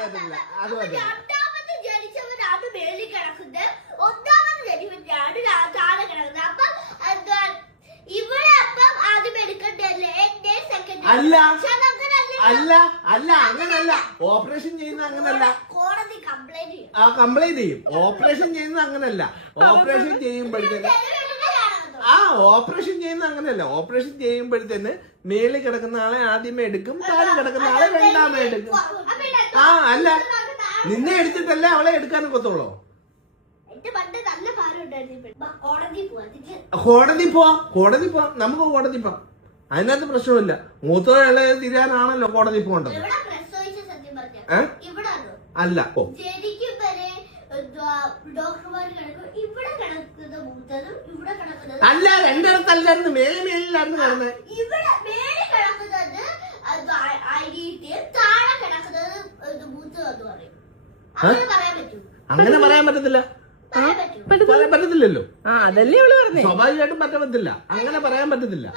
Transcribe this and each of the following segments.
പറ്റില്ല. അത് പറ്റില്ല. രണ്ടാമത് ജനിച്ചവരാണ് മേളിൽ കിടക്കുന്നത്, ഒന്നാമത് ജനിച്ചവരാണ് താഴെ കിടക്കുന്നത്. അപ്പൊ എന്താ ഇവിടെ അപ്പം ആദ്യം എടുക്കണ്ടല്ലേ? എന്റെ സെക്കൻഡ് അല്ല അല്ല അല്ല അങ്ങനല്ല. ഓപ്പറേഷൻ ചെയ്യുന്ന അങ്ങനല്ല. കോടതി കംപ്ലൈന്റ് ചെയ്യും. കംപ്ലൈന്റ് ചെയ്യും. ഓപ്പറേഷൻ ചെയ്യുന്നത് അങ്ങനല്ല. ഓപ്പറേഷൻ ചെയ്യുമ്പോഴത്തേന് ഓപ്പറേഷൻ ചെയ്യുന്ന അങ്ങനെയല്ല. ഓപ്പറേഷൻ ചെയ്യുമ്പോഴത്തേന് മേളിൽ കിടക്കുന്ന ആളെ ആദ്യമേ എടുക്കും, താഴെ കിടക്കുന്ന ആളെ രണ്ടാമേ എടുക്കും. അല്ല, നിന്നെ എടുത്തിട്ടല്ലേ അവളെ എടുക്കാൻ ഒക്കത്തുള്ളൂ. കോടതി പോവാം നമുക്ക് കോടതി പോവാം. അതിനകത്ത് പ്രശ്നമില്ല. മൂത്തോളെ തിരാനാണല്ലോ കോടതി പോകേണ്ടത്. അല്ല അല്ല, രണ്ടിടത്തല്ലായിരുന്നു. മേളിലായിരുന്നു കിടന്നത്. അങ്ങനെ പറയാൻ പറ്റത്തില്ല. പറയാൻ പറ്റത്തില്ലല്ലോ. അതല്ലേ അവള് പറഞ്ഞേ. സ്വാഭാവികമായിട്ടും പറ്റാൻ പറ്റില്ല. അങ്ങനെ പറയാൻ പറ്റത്തില്ല.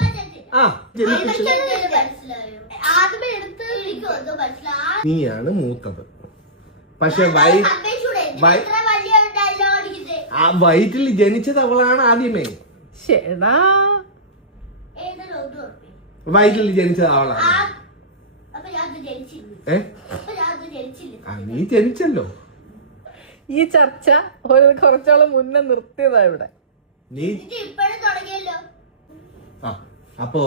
നീയാണ് മൂത്തത്. പക്ഷെ വയറ്റിൽ ജനിച്ചത് അവളാണ് ആദ്യമേ. വയറ്റിൽ ജനിച്ചത് അവളാണ്. നീ ജനിച്ചല്ലോ. ഈ ചർച്ച കുറച്ചോളം മുന്നേ നിർത്തിയതാ ഇവിടെ. നീ അപ്പോ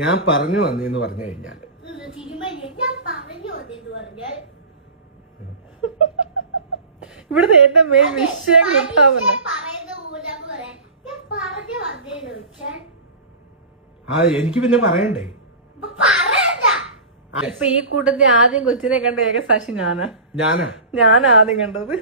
ഞാൻ പറഞ്ഞു വന്നെന്ന് പറഞ്ഞു കഴിഞ്ഞാല് ഇവിടുത്തെ ഏറ്റവും മെയിൻ വിഷയം കിട്ടാമെന്ന്. എനിക്ക് പിന്നെ പറയണ്ടേ. ഇപ്പൊ ഈ കൂട്ടത്തിൽ ആദ്യം കൊച്ചിനെ കണ്ട ഏക സാക്ഷി ഞാനാ ആദ്യം കണ്ടത്.